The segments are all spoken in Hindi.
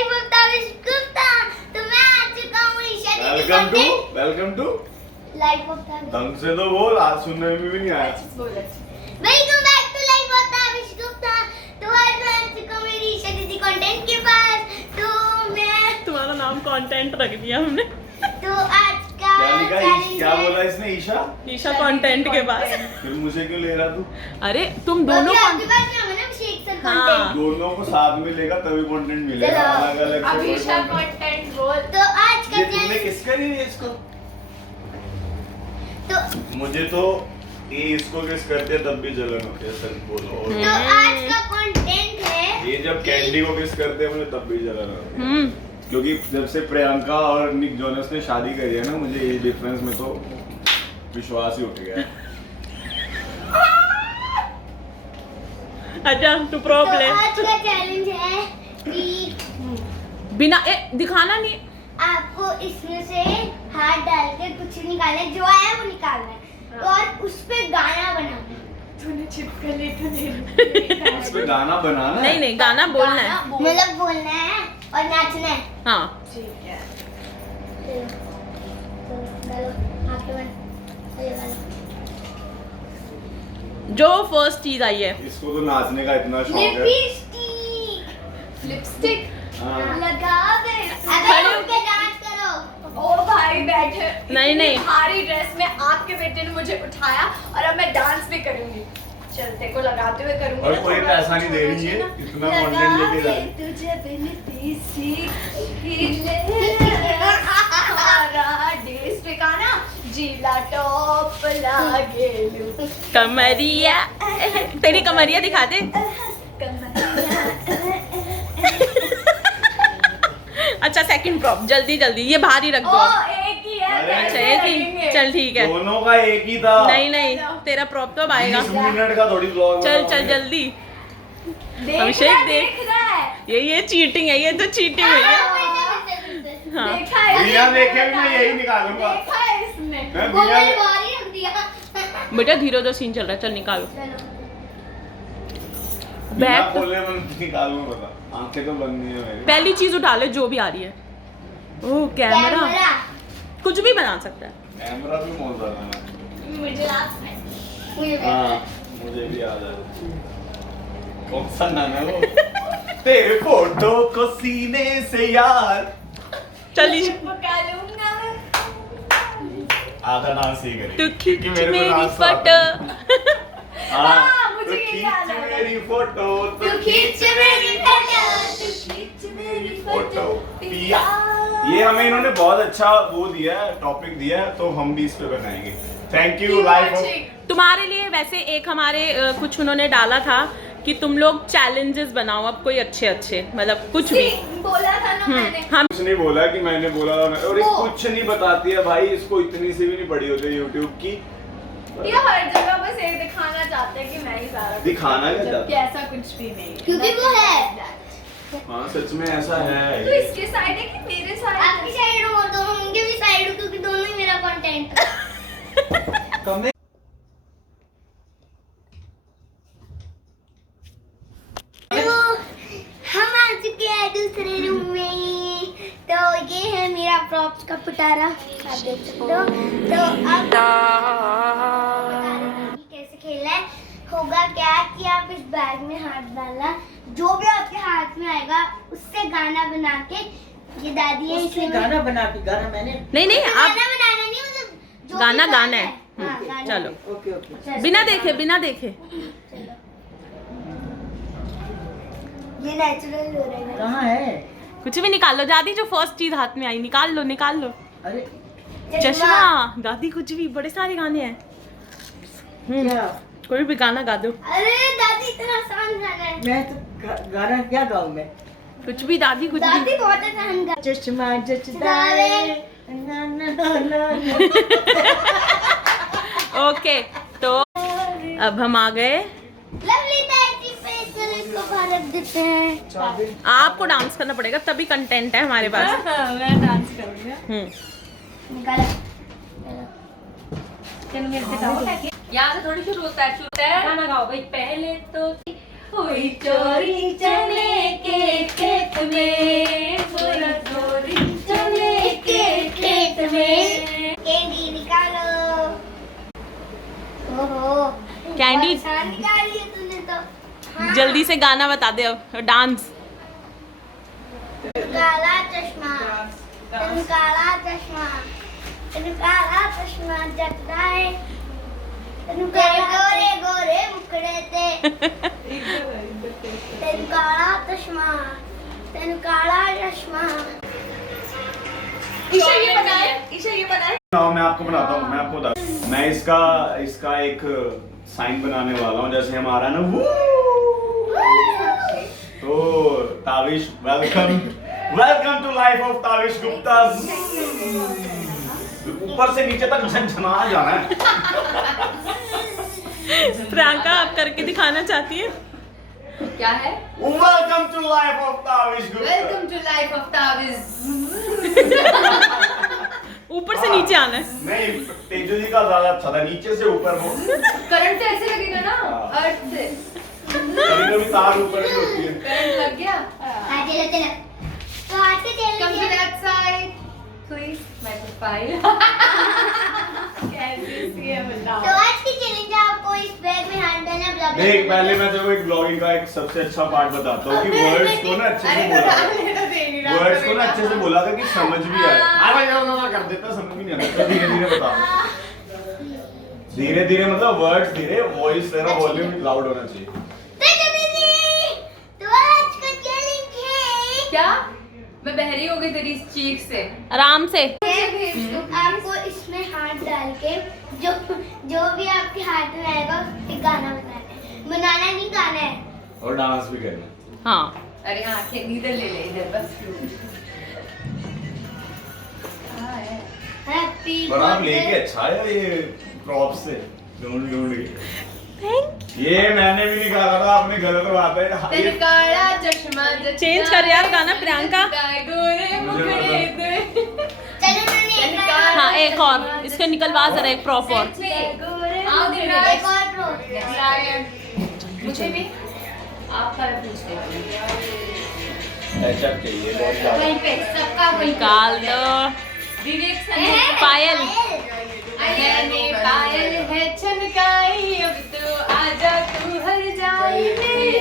Life of Tabish Gupta. तो मैं आ चुका हूँ ईशा दीदी content. Welcome to life of Tabish. ढंग से तो बोल, आज सुनने में भी नहीं आया। Welcome back to life of Tabish Gupta. तो आज मैं आ चुका हूँ मेरी ईशा दीदी कंटेंट के पास। तो मैं तुम्हारा नाम कंटेंट रख दिया हमने। तो आज का क्या लिखा? चैलेंज क्या बोला इसने? ईशा ईशा कंटेंट के पास। फिर मुझे क्यों ले रहा तू? अरे तुम दोनों आपके पास क्या होगा ना शेख सर हाँ। कंटेंट। दोनों को साथ में लेगा तभी कंटेंट मिलेगा। चलो, अलग अलग अब ईशा कंटेंट बोल। तो आज का ये तुमने चैलेंज किसका लिया इसको? तो मुझे तो ये इसको किस करते हैं तब भी जलन होती है, सच बोलो। और आज का कंटेंट है ये जब कैंडी को किस करते हैं मुझे तब भी जलन होती है, हम्म क्योंकि जब से प्रियंका और निक जोनस ने शादी करी है ना, मुझे ये डिफरेंस में तो विश्वास ही उठ गया है। अच्छा तू तो प्रॉब्लम आज का चैलेंज है कि बिना दिखाना नहीं। आपको इसमें से हाथ डाल के कुछ निकालना है, जो आया वो निकालना है और उस पे गाना बनाना है। तूने चिपकली तो नहीं इस पे गाना बनाना नहीं है? नहीं गाना बोलना है। मतलब बोलना है और नाचना है। हाँ ठीक है। तो डालो हाथ पे अरे वाला। जो फर्स्ट चीज आई है। इसको तो नाचने का इतना शौक है। लिपस्टिक लिपस्टिक हाँ। लगा दे। अबे उठ के डांस करो। ओ भाई बैठे। नहीं, इतनी नहीं। भारी ड्रेस में आपके बेटे ने मुझे उठाया और अब मैं डांस भी करूंगी। चलते को लगाते हुए करूंगी। और ना, कोई थोड़ा पैसा नहीं दे रही है, ना। इतना लगा कंटेंट लेके जा दे रही। तुझे बिनती सी हिले हमारा डेस पे गाना जिला टॉप लागेलू कमरिया तेरी कमरिया दिखा दे। अच्छा सेकंड प्रॉप जल्दी जल्दी ये बाहर ही रख दो। ओ एक ही है। अरे, अच्छा ऐसे एक ही करेंगे। चल ठीक है। दोनों का एक ही था। नहीं नहीं तेरा प्रॉप तो अब आएगा। 20 मिनट का थोड़ी ब्लॉग चल चल जल्दी। देख अभिषेक, रहा है, देख। देख रहा है। ये चीटिंग है, ये तो चीटिंग है ये। हाँ देखा है बिना इसने, देखे भी मैं यही निकालूंगा। देखा है इसने। मैं वो बिना मैंने बाहर ही रख दिया। बेटा धीरे धीरे सीन चल रहा है, चल निकालो। बिना बैग तो- खोले मैं निकालूंगा। बता, आंखें तो बंद नहीं है मेरी। पहली चीज उठा ले जो भी आ रही है। ओह कैमरा कुछ भी बना सकता है। कैमरा भी मौज रहा है। मुझे लास्ट में हाँ, मुझे भी याद है। कौन सा नाम है वो? तेरे फोटो को सीने से यार। चलिए पका लूंगा मैं। आधा डांस ही करेंगे तू क्योंकि खींच मेरे को मेरी डांस आता फोटो। है। हाँ, मुझे तू ये खींच याद आ गया। मेरी फोटो, तू खींच मेरी फोटो, तू खींच मेरी फोटो पिया। ये हमें इन्होंने बहुत अच्छा वो दिया है, टॉपिक दिया है, तो हम भी इस पे बनाएंगे। Thank you life of. तुम्हारे लिए वैसे एक हमारे कुछ उन्होंने डाला था कि तुम लोग चैलेंजेस बनाओ अब कोई अच्छे अच्छे मतलब कुछ भी। बोला था ना मैंने। हम कुछ नहीं बोला कि मैंने बोला, और ये वो। कुछ नहीं बताती है भाई, इसको इतनी सी भी नहीं पड़ी होती यूट्यूब की। ये हर जगह बस ये दिखाना चाहते हैं कि मैं ही सारा कुछ दिखाना क्या करती हूँ, चाहते जबकि ऐसा कुछ भी नहीं है। क्योंकि वो है। हाँ सच में ऐसा है। तो इसके साइड है कि मेरे साइड है? आपकी साइड हो तो उनके भी साइड हो, क्योंकि दोनों ही मेरा कंटेंट। तो हम आ चुके हैं दूसरे रूम में। तो ये है मेरा प्रॉप्स का पिटारा, आप देख सकते हो। तो अब कैसे खेलना है होगा क्या कि आप इस बैग में हाथ डालना, जो भी आपके हाथ में आएगा उससे गाना बना के, ये दादी है उससे गाना बना के गाना मैंने नहीं नहीं गाना आप बनाना नहीं, मतलब जो गाना भी गाना है। हाँ, गाना। चलो ओके ओके बिना देखे बिना देखे। ये नेचुरल हो रहा है। कहाँ है? कुछ भी निकाल लो दादी, जो फर्स्ट चीज हाथ में आई निकाल लो निकाल लो। अरे चश्मा दादी कुछ भी, बड़े सारे गाने हैं। क्या? कोई भी गाना गा दो। अरे दादी इतना आसान गाना है। मैं तो गाना क्या गाऊं मैं? कुछ भी दादी कुछ भी। दादी बहुत आसान गाना। चश्मा जचदारे ना ना ना ना। ओके तो अब हम आ गए। लवली दादी पे चलो इसको बाहर रख देते हैं। आपको डांस करना पड़ेगा तभी कंटेंट है हमारे पास। मैं डांस करूंगा। निकाला। चलो मेरे से गाओ। यहाँ से थोड़ी शुरू होता है गाना गाओ भाई। पहले तो हुई चोरी चने के खेत में कैंडी परेशान निकाल लिया तूने तो। हाँ। जल्दी से गाना बता दे अब डांस। काला चश्मा, तेन काला चश्मा, तेन काला चश्मा जगदा है, तेन गोरे गोरे मुखड़े ते, तेन काला चश्मा, तेन काला चश्मा। ईशा ये बनाए, ईशा ये बनाए। मैं आपको बनाता हूँ, मैं आपको बता, मैं इसका एक साइन बनाने वाला हूँ, जैसे हमारा ना वो। तो Tavish welcome to life of Tavish Gupta. ऊपर से नीचे तक झनझना जाना है। प्रियंका आप करके दिखाना चाहती है? क्या है? Welcome to life of Tavish Gupta. Welcome to life of Tavish. ऊपर से नीचे आना है। नहीं, तेजू जी का ज्यादा अच्छा था, नीचे से ऊपर हो। करंट से ऐसे लगेगा ना, अर्थ से। कभी तार ऊपर ही होती है। करंट लग गया। हाँ चलो चलो, तो आज के Come to challenge that side. Please, my profile. कैसे सी है बताओ। तो आज की चैलेंज आपको इस बैग में हाथ डालना है, ब्लॉग देख, पहले मैं तेरे को एक ब्लॉगिंग का एक सबसे अच्छा पार्ट बताता हूँ कि वर्ड्स को ना अच्छे से बोला कर। वर्ड्स को ना अच्छे से बोला कर कि समझ भी आए। आवाज ना कर देता, समझ भी नहीं आता। तो धीरे धीरे बता, धीरे धीरे मतलब वर्ड्स धीरे, वॉइस तेरा वॉल्यूम लाउड होना चाहिए। तो आज का चैलेंज है क्या? मैं बहरी हो गई तेरी इस चीख से। आराम से। आपको इसमें हाथ डाल के जो जो भी आपके हाथ में आएगा एक गाना बनाना है। बनाना नहीं, गाना है। और डांस भी करना। हाँ अरे हाँ, इधर ले ले, इधर बस। हैप्पी पर आप लेके अच्छा है ये प्रॉप से ढूंढ ढूंढ के। ये मैंने भी नहीं कहा था, आपने गलत बात है। तेरे काला चश्मा चेंज कर यार गाना प्रियंका। गोरे मुखड़े ते। चलो मैंने एक हाँ एक और, इसको निकलवा जरा एक प्रॉप और। आओ दे एक और प्रो। मुझे भी आपका पूछते हैं। ऐसा चाहिए बहुत ज्यादा। वहीं पे सबका वहीं निकाल दो। विवेक पायल। मैंने पायल है छनकाई, अब तो आजा तू हर जाई मेरी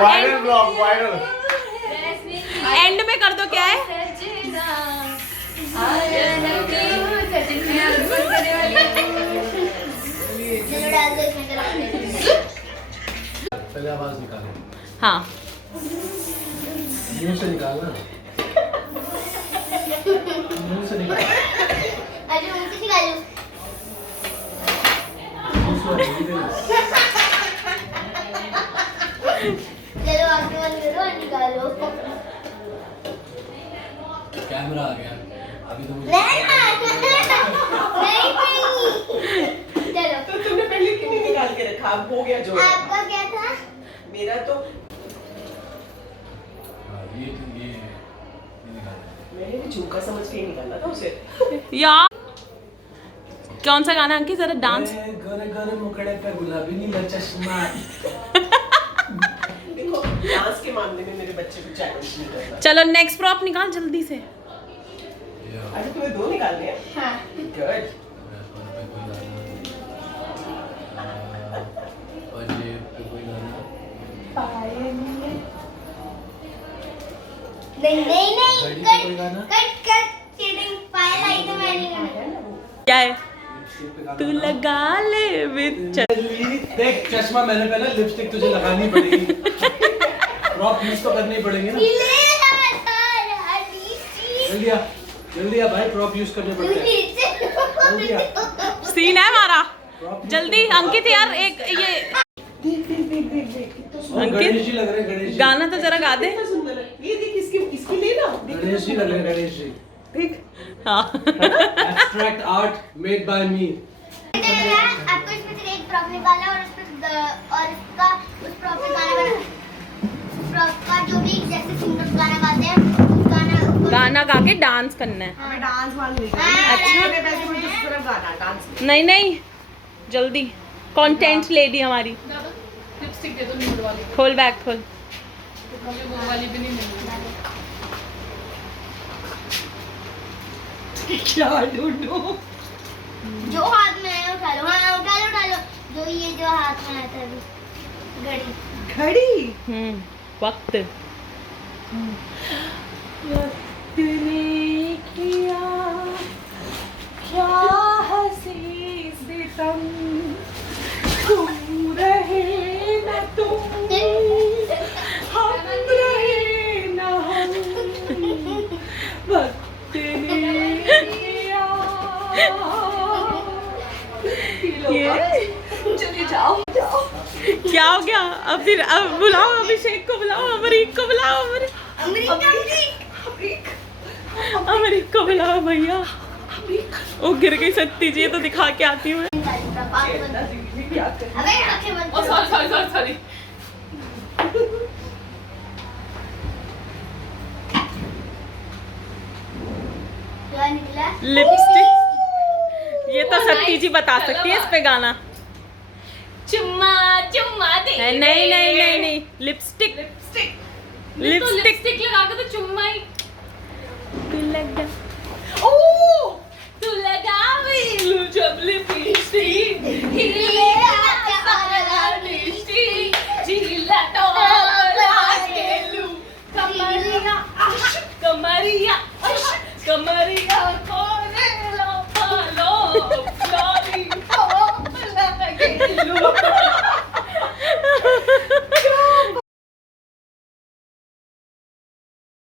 वायरल ब्लॉग, वायरल। एंड में कर दो, क्या है? सजना आजा तू सजना। चलो डाल दो इसमें, चलो पहले आवाज निकालो, हाँ मुंह से निकालना, मुंह से निकाल। अरे मुझे निकालो। चलो आगे बंद करो और निकालो। कैमरा आ गया अभी तो मुझे नहीं चलो, तो तुमने पहले क्यों नहीं निकाल के रखा? अब हो गया जो आपका क्या था? मेरा तो ये निकालना। मैंने भी झुमका समझ के ही निकाला था उसे। यार कौन सा गाना अंकित, जरा डांस। गोरे गोरे मुखड़े पे गुलाबी नीला चश्मा। देखो, डांस के मामले में मेरे बच्चे को चैलेंज नहीं करना। चलो नेक्स्ट प्रॉप निकाल जल्दी से। अच्छा, तुम्हें दो निकालने हैं? हाँ गुड। और ये पे कोई गाना। नहीं नहीं नहीं, घड़ी पे कट कोई गाना? कट कट चीटिंग, पायल आई तो मैं नहीं करना। क्या है? लिपस्टिक पे गाना तू गाना। लगा ले विद देख चश्मा मैंने पहले, लिपस्टिक तुझे लगानी पड़ेगी। प्रॉप यूज तो करने ही पड़ेंगे ना। जल्दी आ, जल्दी आ भाई, प्रॉप यूज करने पड़ते हैं। जल्दी आ। सीन है हमारा। Prop use जल्दी करने अंकित यार, एक ये देख देख देख देख देख, कितना और गणेश जी लग रहे हैं, गणेश जी। गाना तो जरा गा दे। कितना सुंदर है। ये देख, इसकी ले ना। देख, गणेश जी लग रहे हैं, गणेश जी। देख। हाँ Abstract art made by me. आपको इसमें से एक प्रॉप निकालना और उसमें और इसका उस प्रॉप में गाना बनाना। प्रॉप का जो भी जैसे सिंगर गाना गाते हैं उस गाना गा के डांस करना है। हमें डांस वाला नहीं हाँ, करना। अच्छा। मेरे पैसे में दूसरी तरफ गाना डांस। नहीं नहीं जल्दी, कंटेंट लेडी हमारी। लिपस्टिक दे दो न्यूड वाली। खोल बैग खोल। हमें वो वाली भी नहीं मिल रही। क्या ढूंढूं? जो हाथ में है उठा लो, हाँ उठा लो, जो ये जो हाथ में आया था अभी, घड़ी। घड़ी। वक्त ने किया क्या हंसी सितम, तुम रहे न तुम, हम रहे न हम, वक्त ने किया। चलिए जाओ जाओ। क्या हो गया? अब फिर अब बुलाओ अभिषेक को, बुलाओ अमरीक को, बुलाओ अमरीक को बुलाओ भैया। वो गिर गई सत्ती जी, तो दिखा के आती हूँ। अबे आंखें बंद ओ सॉरी क्या निकला? लिपस्टिक, ये तो सत्ती जी बता सकती है इस पे गाना। चुम्मा चुम्मा दे। नहीं, लिपस्टिक लिपस्टिक लिपस्टिक लिपस्टिक लगा के तो चुम्मा ही। लगा। ओ तू लगावे लू जब लिपस्टिक, हिले लगा लिपस्टिक, जिला तो लागे लू कमरिया कमरिया कमरिया